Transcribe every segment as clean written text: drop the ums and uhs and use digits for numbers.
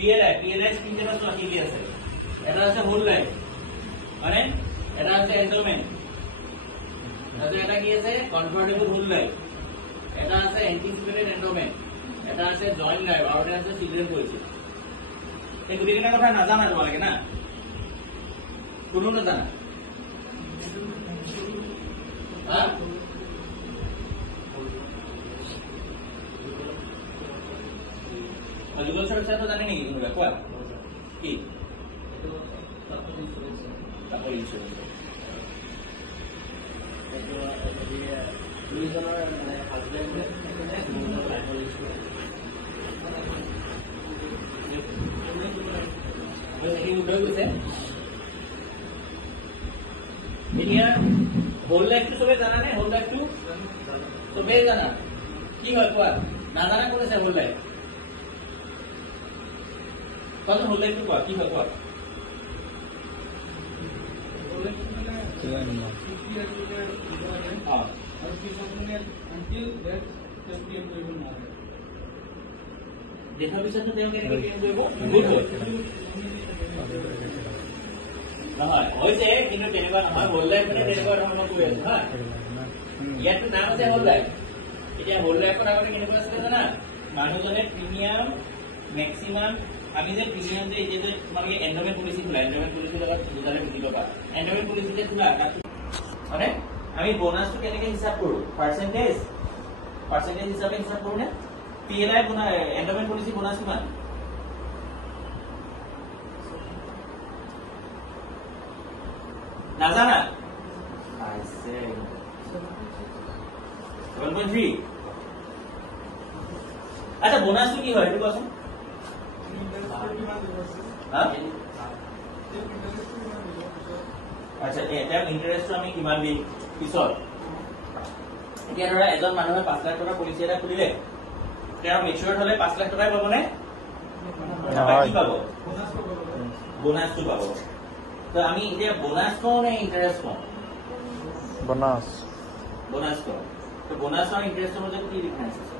PLI scheme যেটা তো কি আছে এটা আছে হোল লাইফ মানে এটা আছে এন্ডোমেন্ট তাহলে এটা কি আছে কনভার্টেবল হোল লাইফ এটা আছে অ্যান্টিসিপেটেড এন্ডোমেন্ট এটা আছে জয়েন্ট লাইফ আর এটা আছে চিলড্রেন পলিসি এই দুইটা কথা নাজানা তোমালোকে না কোনো নাজানা হ্যাঁ যুগল সুরক্ষা তো জানে নাকি তোমরা কোয়া কি তারপর ইন্স্যুরেন্স দুইজনের মানে হাজবেন্ড এতিয়া হোল লাইফটো সবে জানা নে হোল লাইফটো সবে জানা কি হয় কোৱা নাজানা কোন আছে হোল লাইফ কোন হোল লাইফটো কোৱা কি হয় কোৱা দেখাৰ পিছতো তেওঁ কেনেকৈ ক্লেইম কৰিব গুড হয় নহয় হৈছে কিন্তু তেনেকুৱা নহয় হোল লাইফ মানে তেনেকুৱা ধৰণৰ কৈ আছে হা ইয়াতো নাম আছে হোল লাইফ এতিয়া হোল লাইফৰ আগতে কেনেকুৱা আছিলে জানা মানুহজনে প্ৰিমিয়াম মেক্সিমাম আমি যে প্ৰিমিয়াম যে এতিয়া যে তোমালোকে এন্ডোমেন্ট পলিচি খোলা এন্ডোমেন্ট পলিচি লগত বুজালে বুজি পাবা এন্ডোমেন্ট পলিচি যে খোলা মানে আমি বোনাসটো কেনেকৈ হিসাব কৰো পাৰ্সেন্টেজ হিসাবে হিসাব কৰো নে PLI বনা এন্ডোমেন্ট পলিচি বোনাস কিমান নাজানা আইছে 1.3 আচ্ছা বোনাসটো কি হয় এটা কোৱাচোন আচ্ছা এটা ইন্টাৰেস্টটো আমি কিমান দিম পিছত এতিয়া ধৰা এজন মানুহে 5 লাখ টকা পলিচি এটা খুলিলে তেওঁ মেচুৰ হলে 5 লাখ টকাই পাব নে কি পাব বোনাসটো পাব তো আমি এতিয়া বোনাস কওঁ নে ইন্টারেস্ট কওঁ বোনাস কওঁ তো বোনাস আৰু ইন্টাৰেস্টৰ মাজত কি ডিফাৰেন্স আছে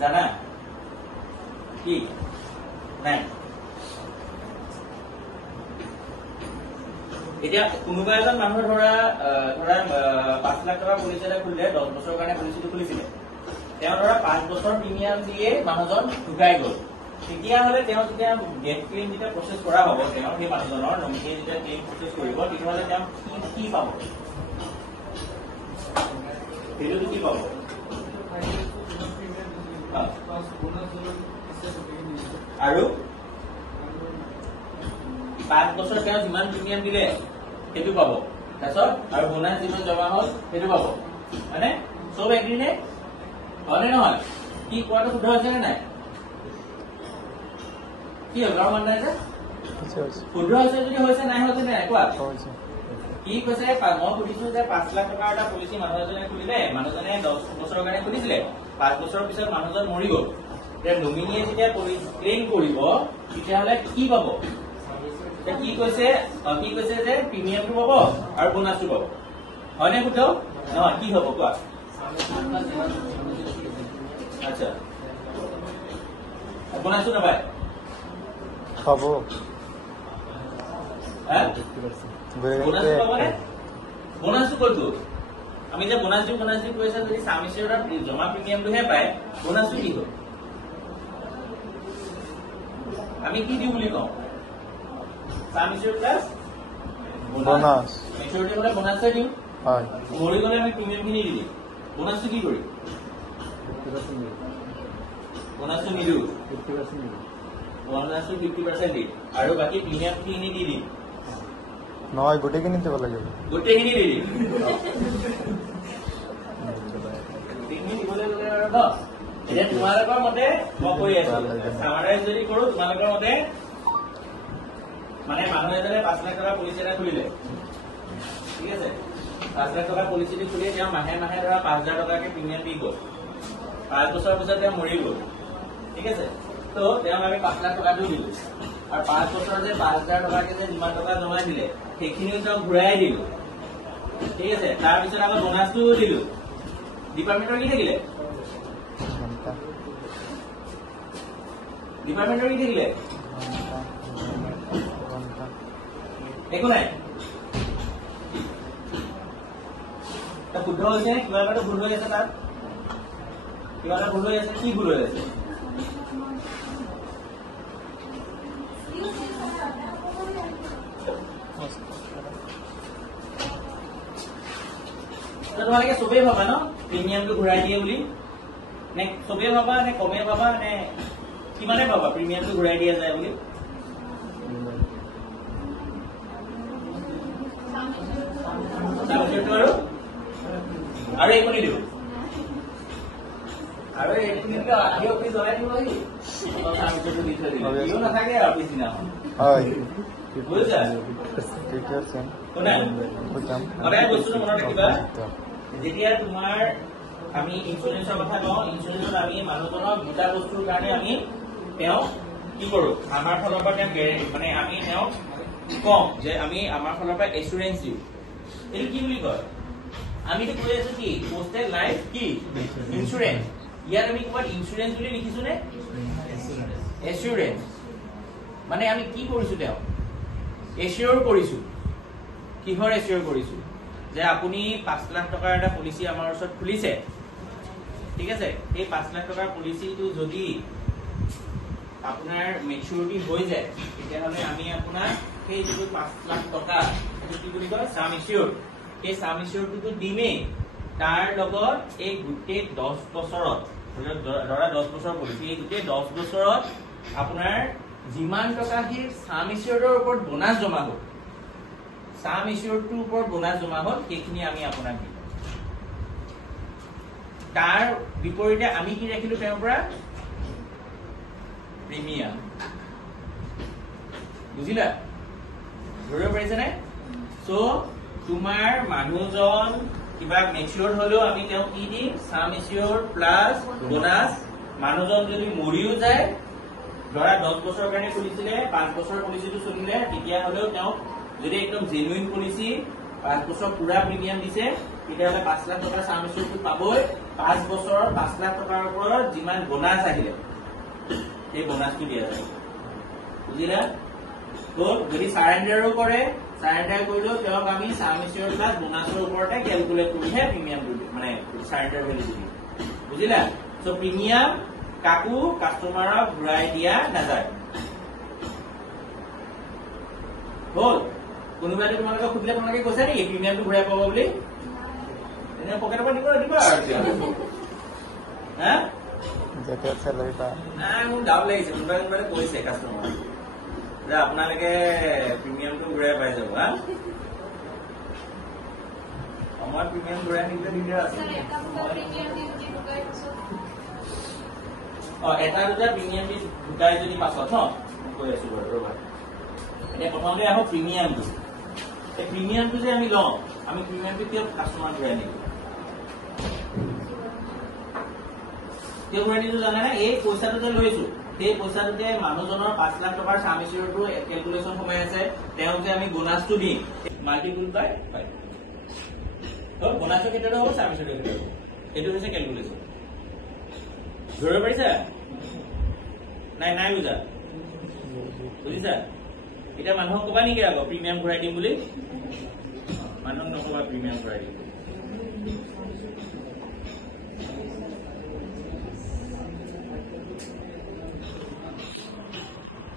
জানা কি নাই এতিয়া কোনোবা এজন মানুহৰ ধৰা 5 লাখ টকা পলিচি এটা খুলিলে 10 বছৰৰ কাৰণে পলিচিটো খুলিছিলে তেওঁ ধৰা 5 বছৰ প্ৰিমিয়াম দিয়ে মানুহজন ঢুকাই গ'ল তেতিয়াহ'লে তেওঁ যেতিয়া ডেথ ক্লেইম যেতিয়া প্ৰচেছ কৰা হ'ব তেওঁ সেই মানুহজনৰ নমিনীয়ে যেতিয়া ক্লেইম প্ৰচেছ কৰিব তেতিয়াহ'লে তেওঁ কি পাব সেইটো কি পাব আৰু 5 বছৰ তেওঁ যিমান প্ৰিমিয়াম দিলে সেইটো পাব তাৰপিছত আৰু বোনাস যিমান জমা হ'ল সেইটো পাব মানে চব এগ্ৰী নে হয়নে নহয় কি কোৱাটো শুদ্ধ হৈছে নে নাই কি হ'ল গাঁৱৰ মানুহ যে শুদ্ধ হৈছে যদি হৈছে নাই হৈছে নে কোৱা কি কৈছে মই সুধিছো যে 5 লাখ টকাৰ এটা পলিচি মানুহ এজনে খুলিলে মানুহজনে 10 বছৰৰ কাৰণে খুলিছিলে 5 বছৰৰ পিছত মানুহজন মৰি গ'ল নমিনীয়ে যেতিয়া ক্লেইম কৰিব তেতিয়াহ'লে কি পাব কি কৈছে যে প্ৰিমিয়ামটো পাব আৰু বোনাসটো পাব হয়নে শুদ্ধ নহয় কি হ'ব কোৱা আচ্ছা বোনাসটো নাপায় খাব বোনাসটো পাবনে বোনাসটো ক'ত গ'ল আমি যে বোনাস দিওঁ কৈছে যদি সামিচৰ জমা প্ৰিমিয়ামটোহে পায় বোনাসটো কি হ'ল আমি কি দিওঁ বুলি কওঁ সামিচৰ প্লাস বোনাস মেচুৰিটি হলে বোনাসে দিওঁ হয় মৰি গ'লে আমি প্ৰিমিয়ামখিনি দি দিম বোনাসটো কি কৰিম বোনাসটো নিদিওঁ 50% দিম আৰু বাকী প্ৰিমিয়ামখিনি দি দিম নহয় গোটেইখিনি দিব লাগিব গোটেইখিনি দি দিম দিবলৈ গ'লে আৰু ন এতিয়া তোমালোকৰ মতে মই কৈ আছো সামাৰাইজ যদি কৰো তোমালোকৰ মতে মানে মানুহ এজনে 5 লাখ টকা পলিচি এটা খুলিলে ঠিক আছে 5 লাখ টকা পলিচিটো খুলি তেওঁ মাহে মাহে ধৰা 5000 টকাকে প্ৰিমিয়াম দি গ'ল 5 বছৰৰ পিছত তেওঁ মৰি গ'ল ঠিক আছে তো তেওঁ আমি 5 লাখ টকাটো দিলো আৰু 5 বছৰ যে 5000 টকাকে যে যিমান টকা জমা দিলে সেইখিনিও তেওঁ ঘূৰাই দিলো ঠিক আছে তাৰপিছত আকৌ বোনাসটো দিলো ডিপাৰ্টমেণ্টৰ কি থাকিলে ঘণ্টা ডিপাৰ্টমেণ্টৰ কি থাকিলে ঘণ্টা একো নাই শুদ্ধ হৈছে কিবা এটা ভুল হৈ আছে তাত কিবা এটা ভুল হৈ আছে কি ভুল হৈ আছে তোমালোকে চবেই ভাবা ন প্ৰিমিয়ামটো ঘূৰাই দিয়ে বুলি নে চবেই ভাবা নে কমে ভাবা নে কিমানে ভাবা প্ৰিমিয়ামটো ঘূৰাই দিয়া যায় বুলি তাৰপিছতটো আৰু একো নিদিব আৰু একো নিদিলে আহি অফিচ জনাই দিবহি তাৰপিছতো দি থৈ দিলে ইও নাথাকে আৰু পিছদিনাখন হয় বুজিছা ঠিক আছে কোনে বুজাম সদায় বস্তুটো মনত ৰাখিবা যেতিয়া তোমাৰ আমি ইঞ্চুৰেঞ্চৰ কথা কওঁ ইঞ্চুৰেঞ্চত আমি মানুহজনক দুটা বস্তুৰ কাৰণে আমি তেওঁক কি কৰো আমাৰ ফালৰ পৰা তেওঁক মানে আমি তেওঁক কওঁ যে আমি আমাৰ ফালৰ পৰা এচুৰেঞ্চ দিওঁ এইটো কি বুলি কয় আমিতো কৈ আছো কি পোষ্টেল লাইফ কি ইঞ্চুৰেঞ্চ ইয়াত আমি ক'ৰবাত ইঞ্চুৰেঞ্চ বুলি লিখিছো নে এচুৰেঞ্চ মানে আমি কি কৰিছো তেওঁক এচিয়ৰ কৰিছো কিহৰ এচিয়ৰ কৰিছো যে আপুনি 5 লাখ টকাৰ এটা পলিচি আমাৰ ওচৰত খুলিছে ঠিক আছে এই 5 লাখ টকাৰ পলিচিটো যদি আপোনাৰ মেচুৰিটি হৈ যায় তেতিয়াহ'লে আমি আপোনাক সেই যিটো 5 লাখ টকা সেইটো কি বুলি কয় সাম ইচিয়ৰ এই সাম ইচিয়ৰটো দিমেই তাৰ লগত এই গোটেই 10 বছৰত ধৰা 10 বছৰ পলিচি এই গোটেই 10 বছৰত আপোনাৰ যিমান টকা সেই সাম ইচিয়ৰৰ ওপৰত বোনাছ জমা হ'ল সাম ইচিয়ৰটোৰ ওপৰত বোনাছ জমা হ'ল সেইখিনি আমি আপোনাক দিম তাৰ বিপৰীতে আমি কি ৰাখিলো তেওঁৰ পৰা প্ৰিমিয়াম বুজিলা ধৰিব পাৰিছেনে সো তোমাৰ মানুহজন কিবা মেচিয়ৰ হলেও আমি তেওঁক কি দিম সাম ইচিয়ৰ প্লাছ বোনাছ মানুহজন যদি মৰিও যায় ধৰা 10 বছৰৰ কাৰণে খুলিছিলে 5 বছৰ পলিচিটো চলিলে তেতিয়া হলেও তেওঁক যদি একদম জেনুইন পলিচি 5 বছৰ পুৰা প্ৰিমিয়াম দিছে তেতিয়াহ'লে 5 লাখ টকাৰ সাম ইচিয়ৰটো পাবই 5 বছৰৰ 5 লাখ টকাৰ ওপৰত যিমান বোনাছ আহিলে সেই বোনাছটো দিয়া যায় বুজিলা তো যদি সাৰেণ্ডাৰো কৰে সাৰেণ্ডাৰ কৰিলেও তেওঁক আমি সাম ইচিয়ৰ প্লাছ বোনাছৰ ওপৰতে কেলকুলেট কৰিহে প্ৰিমিয়ামটো মানে সাৰেণ্ডাৰ ভেলুটো দিম বুজিলা সো প্ৰিমিয়াম কাকো কাষ্টমাৰক ঘূৰাই দিয়া নাযায় হ'ল কোনোবাই তোমালোকে সুধিলে তোমালোকে কৈছা নেকি প্ৰিমিয়ামটো ঘূৰাই পাব বুলি এনে পকেটৰ পৰা দিবা আৰু হা যেতিয়া চেলাৰী পায় নাই মোৰ ডাউট লাগিছে কোনোবাই কৈছে কাষ্টমাৰ যে আপোনালোকে প্ৰিমিয়ামটো ঘূৰাই পাই যাব হা আমাৰ প্ৰিমিয়াম ঘূৰাই নিদিলে দিগদাৰ আছে এটা দুটা প্ৰিমিয়াম দি ঢুকাই যদি পাছত ন কৈ আছো বাৰু ৰবা এতিয়া প্ৰথমতে আহক প্ৰিমিয়ামটো এই প্ৰিমিয়ামটো যে আমি লওঁ আমি প্ৰিমিয়ামটো কিয় কাষ্টমাৰ ঘূৰাই নিদিওঁ কিয় ঘূৰাই নিদিওঁ জানানে এই পইচাটো যে লৈছো সেই পইচাটোতে মানুহজনৰ 5 লাখ টকাৰ সাম ইচিয়ৰটো কেলকুলেশ্যন সোমাই আছে তেওঁক যে আমি বোনাছটো দিম মাল্টিপুল বাই 5 তো বোনাছৰ ক্ষেত্ৰতো হ'ব সাম ইচিয়ৰৰ ক্ষেত্ৰতো এইটো হৈছে কেলকুলেশ্যন ধৰিব পাৰিছা নাই বুজা বুজিছা এতিয়া মানুহক কবা নেকি আকৌ প্ৰিমিয়াম ঘূৰাই দিম বুলি মানুহক নকবা প্ৰিমিয়াম ঘূৰাই দিম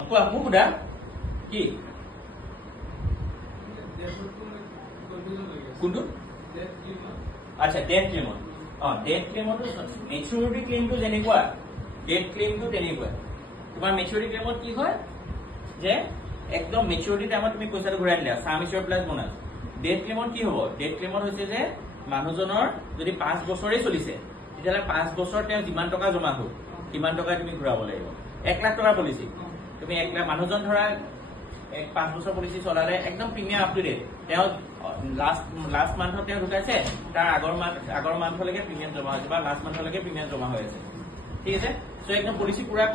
কোৱা মোক সোধা কি কোনটো আচ্ছা ডেথ ক্লেমত ডেথ ক্লেমতো মেচুৰিটি ক্লেমটো যেনেকুৱা ডেথ ক্লেমটো তেনেকুৱা তোমাৰ মেচুৰিটি ক্লেমত কি হয় যে একদম মেচুৰিটি টাইমত তুমি পইচাটো ঘূৰাই দিলা সাম ইচিয়ৰ প্লাছ বোনাছ ডেথ ক্লেমত কি হ'ব ডেথ ক্লেমত হৈছে যে মানুহজনৰ যদি 5 বছৰেই চলিছে তেতিয়াহ'লে 5 বছৰ তেওঁ যিমান টকা জমা হ'ল সিমান টকা তুমি ঘূৰাব লাগিব 1 লাখ টকাৰ পলিচি তুমি 1 লাখ মানুহজন ধৰা 5 বছৰ পলিচি চলালে একদম প্ৰিমিয়াম আপ টু ডেট তেওঁ লাষ্ট মান্থত তেওঁ ঢুকাইছে তাৰ আগৰ মান্থলৈকে প্ৰিমিয়াম জমা হৈছে বা লাষ্ট মান্থলৈকে প্ৰিমিয়াম জমা হৈ আছে ঠিক আছে সো একদম পলিচি পুৰা